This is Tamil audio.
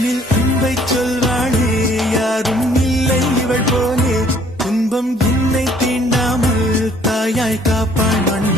கண்ணில் அன்பை சொல்வாளே யாரும் இல்லை இவள் போலே துன்பம் என்னை தீண்டாமல் தாயாய் காப்பாள் மண்